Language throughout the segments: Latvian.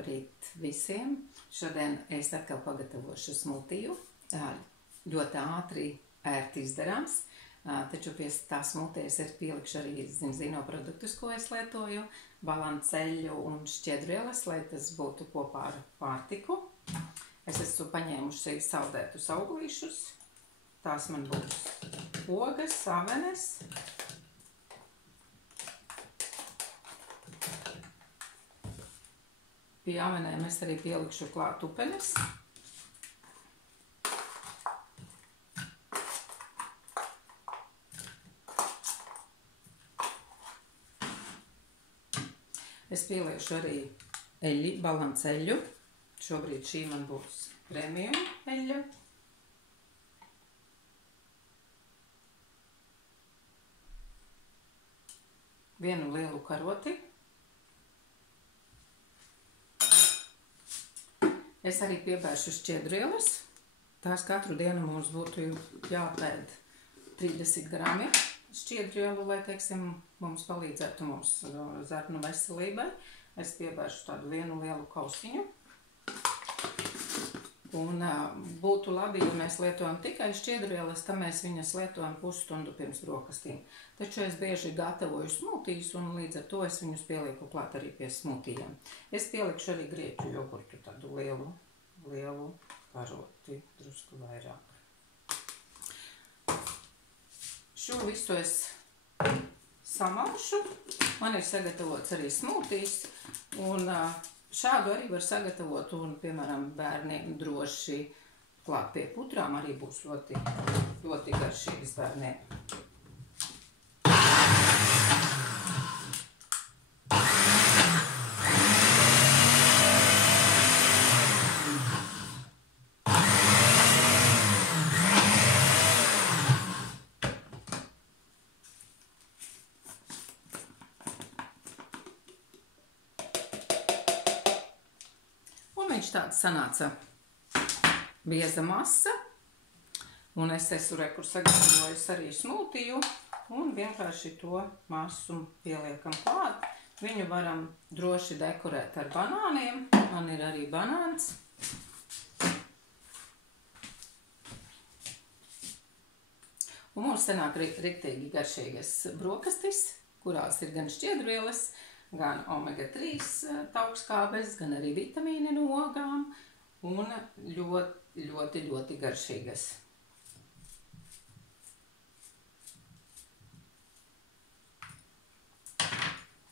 Labrīt visiem! Šodien es atkal pagatavošu smutiju. Ļoti ātri, ērti izdarāms. Taču pie tā smutijas es pielikšu arī zino produktus, ko es lietoju. Balanceļu un šķiedrielas, lai tas būtu kopā ar pārtiku. Es esmu paņēmuši saldētus auglīšus. Tās man būs ogas, avenes. Pie avenēm es arī pielikšu klāt upenes. Es pieliešu arī eļļi, balanceļu. Šobrīd šī man būs premium eļļa. Vienu lielu karoti. Es arī piebēršu šķiedrielas. Tās katru dienu mums būtu jāpēd 30 grami šķiedrielu, lai, teiksim, mums palīdzētu mūsu zarnu veselībai. Es piebēršu tādu vienu lielu kausiņu. Un būtu labi, ja mēs lietojam tikai šķiedrielas, ka mēs viņas lietojam pusstundu pirms brokastīm. Taču es bieži gatavoju smūtijas, un līdz ar to es viņus pielieku klāt arī pie smūtijiem. Es pielikšu arī grieķu jogurtu, tādu lielu karoti, drusku vairāk. Šo visu es samalšu. Man ir sagatavots arī smūtijas, un šādu arī var sagatavot, un, piemēram, bērniem droši klāt pie putrām arī būs ļoti garšīgas bērniem. Viņš tāds sanāca bieza masa, un es esmu sagatavojis arī smūtiju, un vienkārši to masu pieliekam klāt. Viņu varam droši dekorēt ar banāniem, man ir arī banāns. Un mums sanāk riktīgi garšīgas brokastis, kurās ir gan šķiedrielas, gan omega-3 taukskābes, gan arī vitamīni no ogām, un ļoti garšīgas.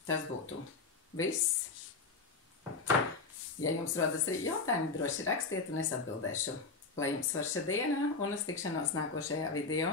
Tas būtu viss. Ja jums rodas jautājumi, droši rakstiet, un es atbildēšu. Lai jums forša diena, un uz tikšanos nākošajā video.